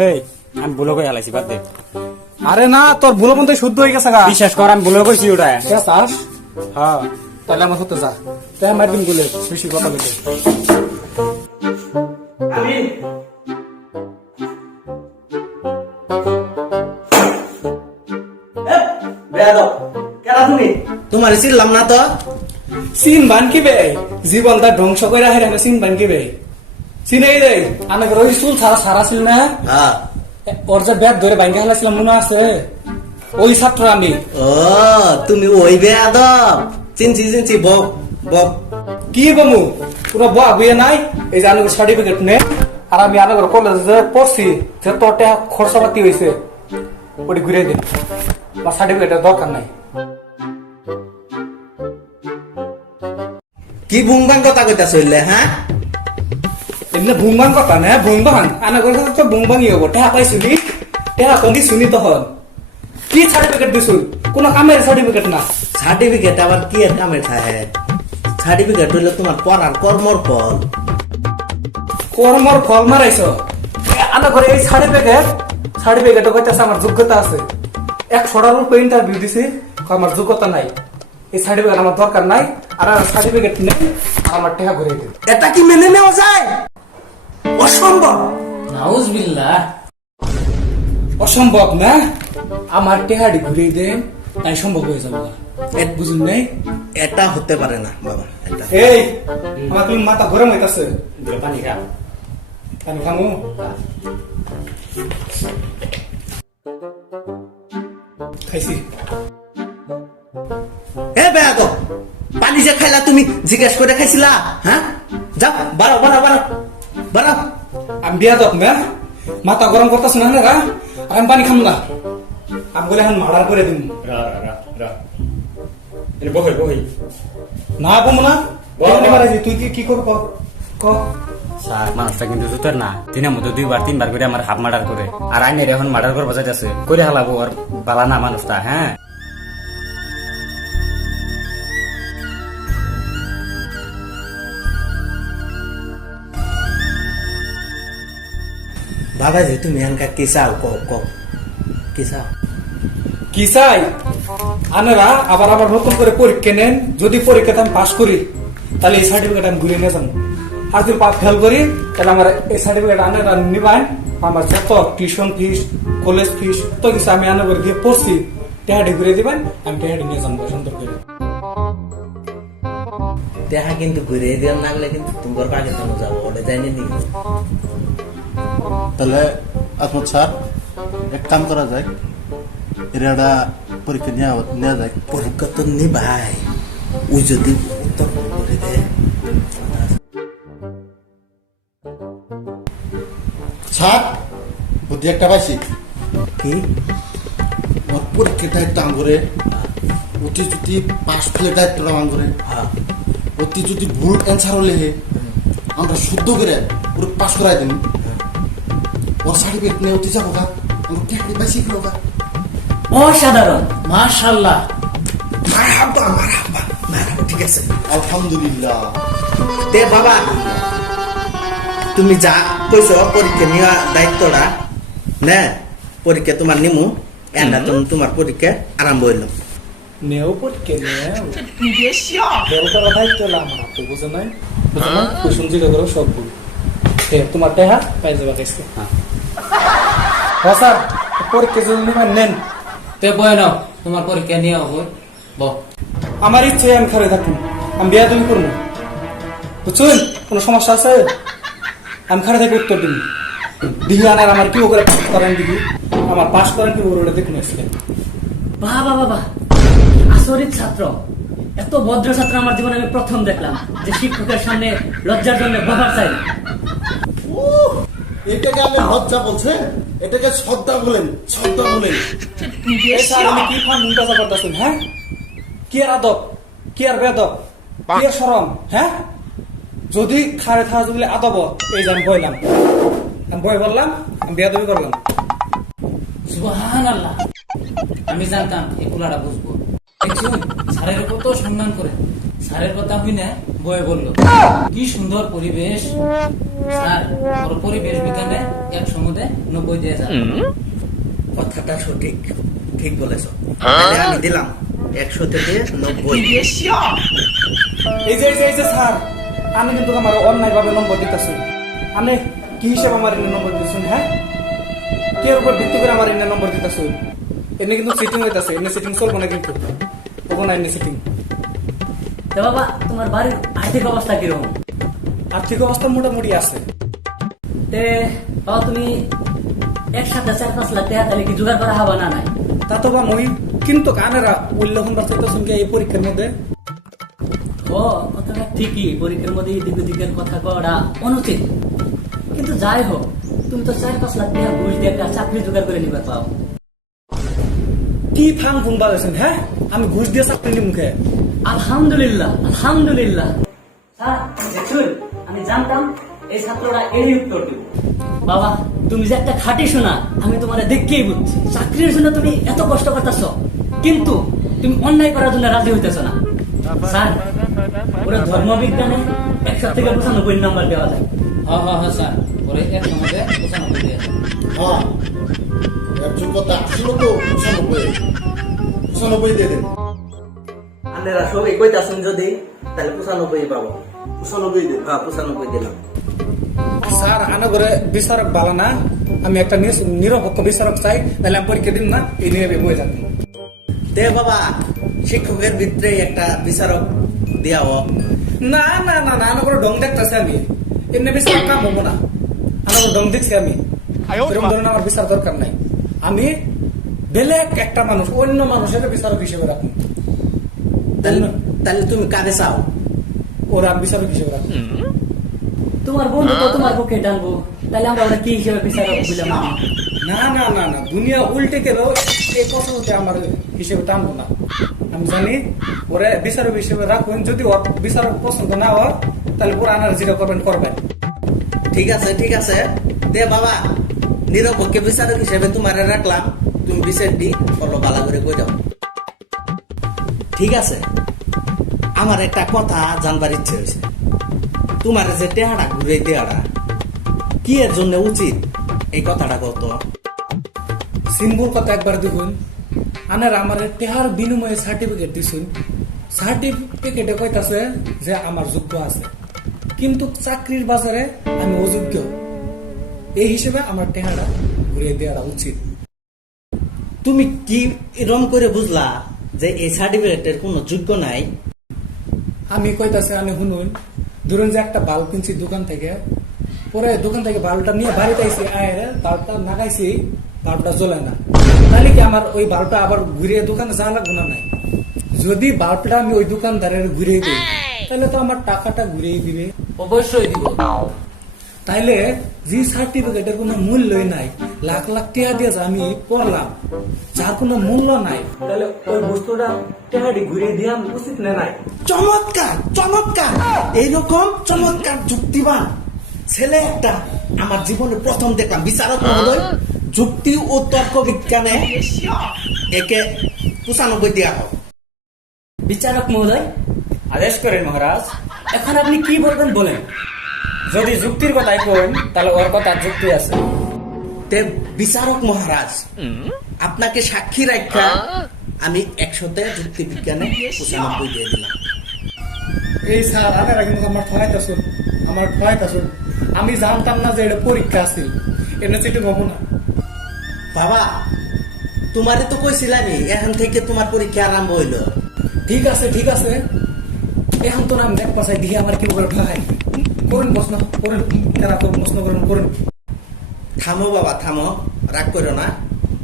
এই আমি ভুলো করে হালাইছি বাদ দে। আরে না তোর ভুলো মধ্যে শুদ্ধ হয়ে গেছে গা। বিশ্বাস কর আমি ভুলো করছি ওটা। চাস হ্যাঁ তাহলে আমার হতে যা তাই আমার দিন বলে বেশি কথা বলে আমি তোমার চিনলাম না তো। সিন বান কি বে জীবনটা ধ্বংস করে রাখে রাখে সিন বান কি বে চিনাই রে আনা করে ওই চুল ছাড়া সারা ছিল না হ্যাঁ। ওর যে ব্যাগ ধরে বাইঙ্গা হালাইছিলাম মনে আছে ওই ছাত্র আমি। ও তুমি ওই বেয়াদব। চিনছি বক বক। কি বমু পুরো বয়া বুয়ে নাই এই যে আনুর সার্টিফিকেট নে আর আমি আনুর কলেজে পড়ছি যে তোর টাকা খরচাপাতি হয়েছে ওটি ঘুরে দিন বা সার্টিফিকেটের দরকার নাই। কি বুংবাং কথা কইতা চললে হ্যাঁ? এমনি ভুংবাং কথা না ভুংবাং আনা করে তো ভুংবাংই হবো টাকা পাইছিলি টাকা কম শুনি তখন কি সার্টিফিকেট দিছুল কোন কামের সার্টিফিকেট না। সার্টিফিকেট আবার কি এর কামের থাকে? সার্টিফিকেট হইলো তোমার পড়ার কর্মর ফল। কর্মর ফল মারাইছ আনা করে এই সার্টিফিকেট কইতাছে আমার যোগ্যতা আছে 100টার উপরে ইন্টারভিউ দিছি আমার যোগ্যতা নাই এই সার্টিফিকেট আমার দরকার নাই আর সার্টিফিকেট নেই আর আমার টাকা ঘুরে দিন। এটা কি মেনে নেওয়া যায়? অসম্ভব। নাউজুবিল্লাহ অসম্ভব না আমার টাকাটি ঘুরে দেন তাই সম্ভব হয়ে যাবে বুঝুন নাই। এটা হতে পারে না বাবা। এটা এই আমার তুমি মাথা গরম হইতাছে পানি খা। আমি খামু খাইছি। এ বেয়াদব পানি যে খাইলা তুমি জিজ্ঞেস করে খাইছিলা? হ্যাঁ যাও বাড়াও বাড়াও বাড়াও বাড়াও। আমি বিয়া যাক না মাথা গরম করতেছ না না আমি পানি খাম না আমি বলে এখন মার্ডার করে দিন বহে বহে না বম না তুই কি করবো ক স্যার মানুষটা কিন্তু জুতার না দিনের মধ্যে 2-3 বার করে আমার হাফ মার্ডার করে আর আইনের এখন মার্ডার করে বাজাইতেছে করে হালাবো আর বালা না মানুষটা। হ্যাঁ বাবাজি তুমি এনকা কি চাও কি চাও? কি চাই আনারা আবার আবার নতুন করে পরীক্ষা নেন যদি পরীক্ষাতে আমি পাস করি তাহলে এই সার্টিফিকেট আমি ঘুরে নিয়ে যাবো আর যদি ফেল করি তাহলে আমার এই সার্টিফিকেট আনারা নিবান আমার যত টিউশন ফিস কলেজ ফিস তো কিছু আমি আনা করে দিয়ে পড়ছি টেহাটি ঘুরে দিবেন আমি টেহাটি নিয়ে যাবো সুন্দর করে। দেখা কিন্তু ঘুরে দিয়ে নাগলে কিন্তু তোমার পাকিস্তান যাবো ওটা যাইনি নি। তাহলে আসমত স্যার এক কাম করা যায় এরা পরীক্ষা নেওয়া যায়। পরীক্ষা তো নি ভাই ওই যদি উত্তর করে দেয়। স্যার বুদ্ধি একটা পাইছি। কি ওর পরীক্ষার দায়িত্ব আঙ্গুরে অতি যদি পাস ফেলে দায়িত্বটা আঙ্গুরে অতি যদি ভুল অ্যান্সার হলে আমরা শুদ্ধ করে পুরো পাস করাই দেন ওর সার্টিফিকেট নিয়ে অতি যাবো গা আমরা চাকরি পাইছি কি হোক। অসাধারণ মাশাআল্লাহ মারহাবা ঠিক আছে আলহামদুলিল্লাহ। তে বাবা তুমি যা কইছো পরীক্ষা নেওয়া দায়িত্বটা না পরীক্ষা তোমার নিমু এন্ডা তোমার পরীক্ষা আরম্ভ হইল। নেও পরীক্ষা নেও দায়িত্ব আমার তো বুঝে নাই কুসুম জিজ্ঞা করো সব ভুল তোমার টেহা পাই যাবা কাছে। হ্যাঁ স্যার পরীক্ষা যদি নিবেন নেন তে বয় নাও তোমার পরীক্ষা নিয়ে হবে বহ। আমার ইচ্ছে আমি খারে থাকুন আমি বিয়া তুমি করবো বুঝছেন কোনো সমস্যা আছে আমি খারে থেকে উত্তর দিন দিঘি আনার আমার কি করে পাস করেন দিঘি আমার পাস করেন কি ওটা দেখুন আসলে বাবা বাবা আসরিত ছাত্র এত ভদ্র ছাত্র আমার জীবনে আমি প্রথম দেখলাম যে শিক্ষকের সামনে লজ্জার জন্য বাবার চাই। এটাকে আপনি লজ্জা বলছেন এটাকে শ্রদ্ধা বলেন শ্রদ্ধা বলেন। স্যার আমি কি ফান মুন্তাজা করতেছেন হ্যাঁ কি আর আদব কি আর বেদব কি আর শরম হ্যাঁ যদি খারে থাকা যদি আদব এই যে আমি বললাম আমি বই বললাম আমি বেয়াদবি করলাম। সুবহানাল্লাহ আমি জানতাম এই পোলাটা বুঝবো দেখছুন স্যারের কত সম্মান করে স্যারের কথা হই না বয়ে বললো কি সুন্দর পরিবেশ। স্যার আমি কি ফান মুন্তাজা করতেছেন হ্যাঁ কি আর আদব কি আর শরম হ্যাঁ যদি খারে থাকা যদি আদব এই যে আমি বললাম আমি বেয়াদবি করলাম। সুবহানাল্লাহ আমি জানতাম এই পোলাটা বুঝবো দেখছুন স্যারের কত সম্মান করে স্যারের কথা হই না বয়ে বললো কি সুন্দর পরিবেশ। স্যার ওর পরিবেশ বিজ্ঞানে 100 মধ্যে 90 দিয়ে স্যার। কথাটা সঠিক, ঠিক বলেছ। তাহলে আমি দিলাম 100 থেকে 90। এই যে স্যার, আমি কিন্তু আমার অন্যায় ভাবে নম্বর দিতেছি। আমি কি হিসাবে আমার এনে নম্বর দিতেছেন? হ্যাঁ, কে উপর ভিত্তি করে আমার এনে নম্বর দিতেছেন? এনে কিন্তু সিটিং হইতাছে, এনে সিটিং চলবো না, কিন্তু হবো না এনে সিটিং। তো বাবা তোমার বাড়ির আর্থিক অবস্থা কিরকম? আর্থিক অবস্থা মোটামুটি আছে। তে বাবা তুমি একসাথে 4-5 লাখ টাকা তাহলে কি জোগাড় করা হবে না নাই? তা তো বা মই, কিন্তু কানেরা উল্লেখন বাঁচাইতেছেন কি এই পরীক্ষার মধ্যে? ও কথাটা ঠিকই, পরীক্ষার মধ্যে এদিক ওদিকের কথা করা অনুচিত, কিন্তু যাই হোক তুমি তো 4-5 লাখ টাকা ঘুষ দিয়ে একটা চাকরি জোগাড় করে নিবার পাও। কি ফাং ফুং বাজাইছেন? হ্যাঁ, আমি ঘুষ দিয়ে চাকরি নিই মুখে? আলহামদুলিল্লাহ আলহামদুলিল্লাহ। স্যার দেখুন, আমি জানতাম এই ছাত্ররা এই উত্তর দিব। বাবা তুমি যে একটা খাঁটি শোনা, আমি তোমার দেখকেই বুঝছি। চাকরির জন্য তুমি এত কষ্ট করতেছ, কিন্তু তুমি অন্যায় করার জন্য রাজি হইতেছ না। স্যার ওরা ধর্মবিজ্ঞানে 100 থেকে 95 নাম্বার দেওয়া যায়। হ্যাঁ স্যার, ওরে 100 মধ্যে 95 দিয়ে। হ্যাঁ, এর যোগ্যতা আসল তো 95 দিয়ে দেন। আপনারা সবাই কইতাছেন যদি, তাহলে 95 পাবো। 95 দেন। হ্যাঁ, 95 দিলাম। স্যার আনা করে বিচারক ভালো না, আমি একটা নিরপেক্ষ বিচারক চাই, তাহলে আমি পরীক্ষা দিন না, এই নিয়ে বই থাকবো। দে বাবা, শিক্ষকের ভিতরে একটা বিচারক দেওয়া। না না না না, আনা করে ডং দেখতেছি আমি, এমনি বিচারক কাম হবো না। আনা করে ডং দেখছি আমি, এরকম ধরনের আমার বিচার দরকার নাই। আমি বেলেগ একটা মানুষ, অন্য মানুষের বিচারক হিসেবে রাখুন। তাহলে তুমি কারে চাও? ওরা বিচারক হিসেবে রাখুন। তোমার বন্ধু তো তোমার পক্ষে টানবো, তাহলে আমরা ওরা কি হিসেবে বিচারক বুঝলাম না? না না না না, দুনিয়া উল্টে গেল, এই কথা আমার হিসেবে টানবো না। আমি জানি ওরা বিচারক হিসেবে রাখুন, যদি ওর বিচারক পছন্দ না হয় তাহলে পুরো আনার যেটা করবেন করবেন। ঠিক আছে ঠিক আছে, দে বাবা, নিরপেক্ষ বিচারক হিসেবে তোমার রাখলাম, তুমি বিচারটি ফলো ভালো করে কই যাও। ঠিক আছে, আমার একটা কথা জানবার ইচ্ছে হয়েছে। তোমার যে টেহারা ঘুরে দেওয়াটা কি এর জন্য উচিত, এই কথাটা কত? সিম্বল কথা একবার দেখুন, আনার আমার টেহার বিনিময়ে সার্টিফিকেট দিছুন, সার্টিফিকেটে কইতাছে যে আমার যোগ্য আছে, কিন্তু চাকরির বাজারে আমি অযোগ্য। এই হিসেবে আমার টেহারা ঘুরে দেওয়া উচিত। তুমি কি এরম করে বুঝলা যে এই সার্টিফিকেটের কোনো যোগ্য নাই? আমি কইতাছে, আমি শুনুন, ধরুন যে একটা বাল্ব কিনছি দোকান থেকে, পরে দোকান থেকে বাল্বটা নিয়ে বাড়িতে আইসি, আয় বাল্বটা নাগাইছি, বাল্বটা জ্বলে না, তাহলে কি আমার ওই বাল্বটা আবার ঘুরে দোকানে যাওয়া লাগবে না? নাই, যদি বাল্বটা আমি ওই দোকানদারের ঘুরে দিই, তাহলে তো আমার টাকাটা ঘুরেই দিবে। অবশ্যই দিব। তাইলে যে সার্টিফিকেটের কোনো মূল্যই নাই, লাখ লাখ টাকা দিয়ে আমি পড়লাম, যার কোনো মূল্য নাই, তাহলে ওই বস্তুটা টাকাটি ঘুরে দিয়া উচিত না? নাই? চমৎকার চমৎকার, এইরকম চমৎকার যুক্তিবান ছেলে একটা আমার জীবনে প্রথম দেখলাম। বিচারক মহোদয়, যুক্তি ও তর্ক বিজ্ঞানে একে 95 দেওয়া হোক। বিচারক মহোদয়, আদেশ করেন মহারাজ। এখন আপনি কি বলবেন বলেন। যদি যুক্তির কথাই কইন, তাহলে ওর কথা যুক্তি আছে। তে বিচারক মহারাজ, আপনাকে সাক্ষী রাখা আমি 100-তে যুক্তি বিজ্ঞানে 95 দিয়ে দিলাম। এই স্যার, আনারা কিন্তু আমার ঠয়াইতাছুন, আমার ঠয়াইতাছুন। আমি জানতাম না যে এটা পরীক্ষা আছে, এটা চিঠি হবো না। বাবা, তোমারে তো কইছিলামই, এখন থেকে তোমার পরীক্ষা আরম্ভ হইলো। ঠিক আছে ঠিক আছে, এখন তো আমি দেখবা চাই, দেখি আমার কি করে ঠকাই। করুন প্রশ্ন, করুন, কেনা করুন, প্রশ্ন করুন, করুন। থামো বাবা থামো, রাগ করো না,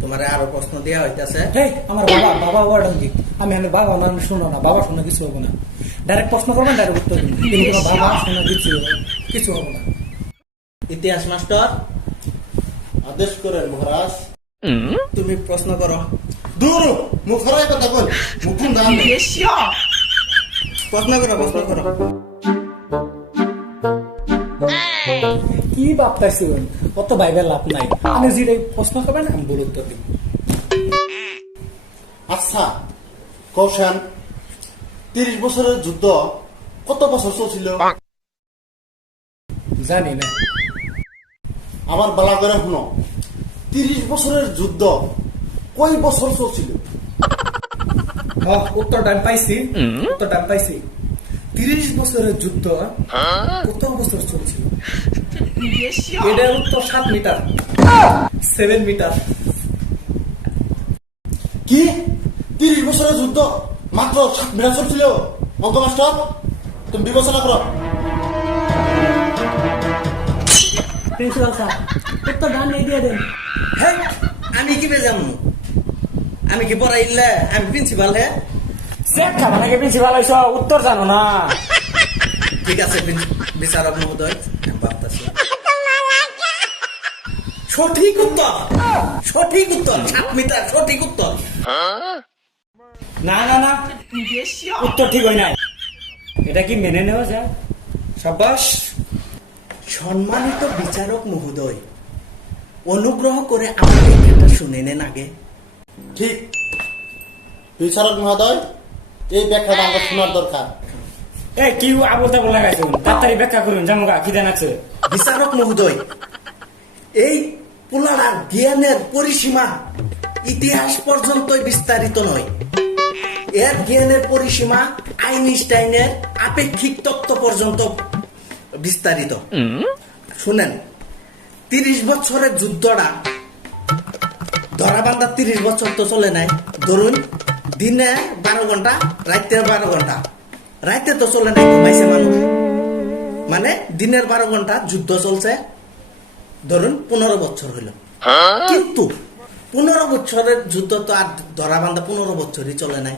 তোমারে আরো প্রশ্ন দেওয়া হইতাছে। এই আমার বাবা, বাবা ওয়ার্ড দিক, আমি বাবা না শুনো না, বাবা শোনা কিছু হবো না। ডাইরেক্ট প্রশ্ন করবেন, ডাইরেক্ট উত্তর দিন, কিন্তু তোমার বাবা শোনা কিছু হবো না। ইতিহাস মাস্টার, আদেশ করেন মহারাজ। তুমি প্রশ্ন করো। দূর মুখ হারাই কথা বল, মুখ দাম প্রশ্ন করো, প্রশ্ন করো। কি ভাবতেছিলেন? অত ভাইবার লাভ নাই, আমি যেটা প্রশ্ন করবেন আমি বলে উত্তর দিব। আচ্ছা কৌশান, 30 বছরের যুদ্ধ কত বছর চলছিল? জানি না। আমার বালা করে শুনো, 30 বছরের যুদ্ধ কয় বছর চলছিল? উত্তরটা আমি পাইছি, উত্তরটা আমি পাইছি। 30 বছরের যুদ্ধ কত বছর চলছিল? এটার উত্তর 7 মিটার, 7 মিটার। কি 30 বছরের যুদ্ধ মাত্র 7 মিনিট চলছিল? অঙ্ক মাস্টার তুমি বিবেচনা করো। প্রিন্সিপাল স্যার উত্তর ডান এই দিয়ে দেন। হ্যাঁ, আমি কি বেজাম? আমি কি পড়াইলে? আমি প্রিন্সিপাল। হ্যাঁ, চেক খাবা নাকি প্রিন্সিপাল হইছ? উত্তর জানো না? ঠিক আছে বিচারক মহোদয়, আমি ভাবতাছি। সঠিক উত্তর, সঠিক উত্তর 7 মিটার, সঠিক উত্তর। না না না, উত্তর ঠিক হয় নাই। এটা কি মেনে নেওয়া যায়? সাবাস। সম্মানিত বিচারক মহোদয়, অনুগ্রহ করে আমার ব্যাখ্যাটা শুনে নেন আগে। ঠিক, বিচারক মহোদয়, এই ব্যাখ্যাটা আমার শোনার দরকার। এই কি আবল তাবল লাগাইছুন? তাড়াতাড়ি ব্যাখ্যা করুন, জামুগা খিদে নাকছে। বিচারক মহোদয়, এই পোলার জ্ঞানের পরিসীমা ইতিহাস পর্যন্তই বিস্তারিত নয়। এর জ্ঞানের পরিসীমা আইনস্টাইনের আপেক্ষিক তত্ত্ব পর্যন্ত বিস্তারিত। শুনেন, 30 বছরের যুদ্ধটা ধরাবান্ধা 30 বছর তো চলে নাই। ধরুন দিনে 12 ঘন্টা, রাইতে 12 ঘন্টা। রাইতে তো চলে নাই, ঘুমাইছে মানুষ। মানে দিনের 12 ঘন্টা যুদ্ধ চলছে, ধরুন 15 বছর হইল। কিন্তু 15 বছরের যুদ্ধ তো আর ধরাবান্ধা 15 বছরই চলে নাই।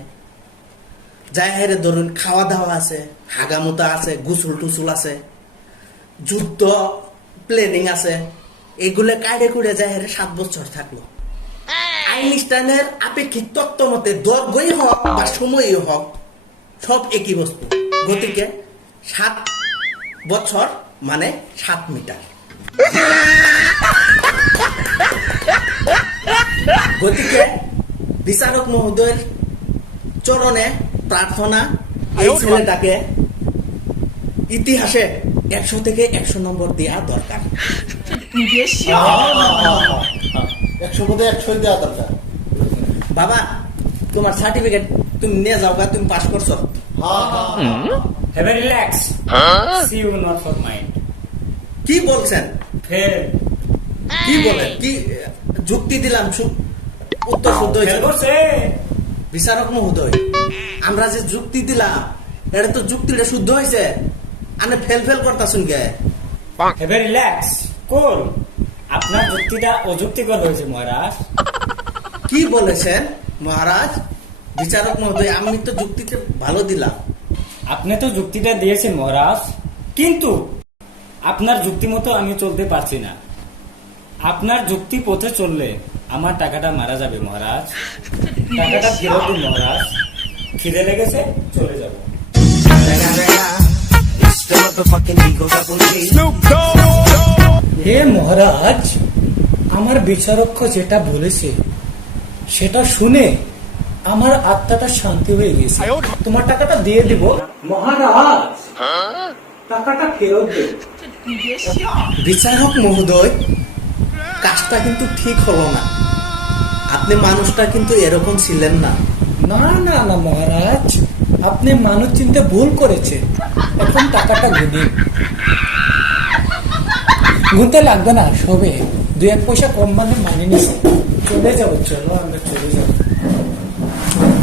যাই হেরে ধরুন খাওয়া দাওয়া আছে, হাগামুতা আছে, গুসুল টুসুল আছে, যুদ্ধ প্ল্যানিং আছে, এগুলো কায়দে করে যাই হেরে 7 বছর থাকলো। আইনস্টাইনের আপেক্ষিক তত্ত্ব মতে দৈর্ঘ্যই হোক বা সময়ই হোক সব একই বস্তু। গতিকে 7 বছর মানে 7 মিটার। গতিকে বিচারক মহোদয়ের চরণে প্রার্থনা, এই ছেলেটাকে ইতিহাসে 100 থেকে 100 নম্বর দেওয়া দরকার। 100 মধ্যে 100 দেওয়া দরকার। বাবা, তোমার সার্টিফিকেট তুমি নিয়ে যাও, তুমি পাস করছো। Have a relax, see you not for mind. কি বলছেন? ফেল। কি বলেন? কি যুক্তি দিলাম, উত্তর শুদ্ধ হয়েছে। ফেল করছে। বিচারক মহোদয়, আমরা যে যুক্তি দিলাম এটা তো যুক্তিটা শুদ্ধ হয়েছে। আনে ফেল ফেল করতাছুন কে? হ্যাভ এ রিল্যাক্স, কোন আপনার যুক্তিটা অযুক্তিকর হয়েছে মহারাজ। কি বলেছেন মহারাজ? বিচারক মহোদয়, আমি তো যুক্তিতে ভালো দিলাম। আপনি তো যুক্তিটা দিয়েছেন মহারাজ, কিন্তু আপনার যুক্তি মতো আমি চলতে পারছি না। আপনার যুক্তি পথে চললে আমার টাকাটা মারা যাবে মহারাজ। টাকাটা ফেরত দিন মহারাজ। খিদে লেগেছে, চলে যাব। হে মহারাজ, আমার বিচারক যেটা বলেছে সেটা শুনে আমার আত্মাটা শান্তি হয়ে গেছে। তোমার টাকাটা দিয়ে দিব মহারাজ, টাকাটা ফেরত দেব। বিচারক মহোদয়, কাজটা কিন্তু ঠিক হলো না। আপনি মানুষটা কিন্তু এরকম ছিলেন না। না না না মহারাজ, আপনি মানুষ চিনতে ভুল করেছেন। এখন টাকাটা গুনতে লাগবে না, সবে 2-1 পয়সা কম মানে মানিয়ে নিছে। চলে যাবো, চলো আমরা চলে যাবো।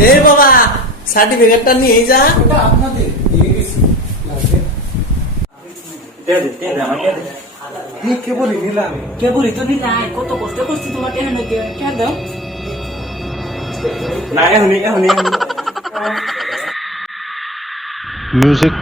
এ বাবা, সার্টিফিকেটটা নিয়ে যা। ওটা আপনাদের দিয়ে গেছি, লাগবে না। কে বলি নিলাম? কে বলি তো নাই, কত কষ্ট করছি তোমার কেন কেন দাও। না এখনই music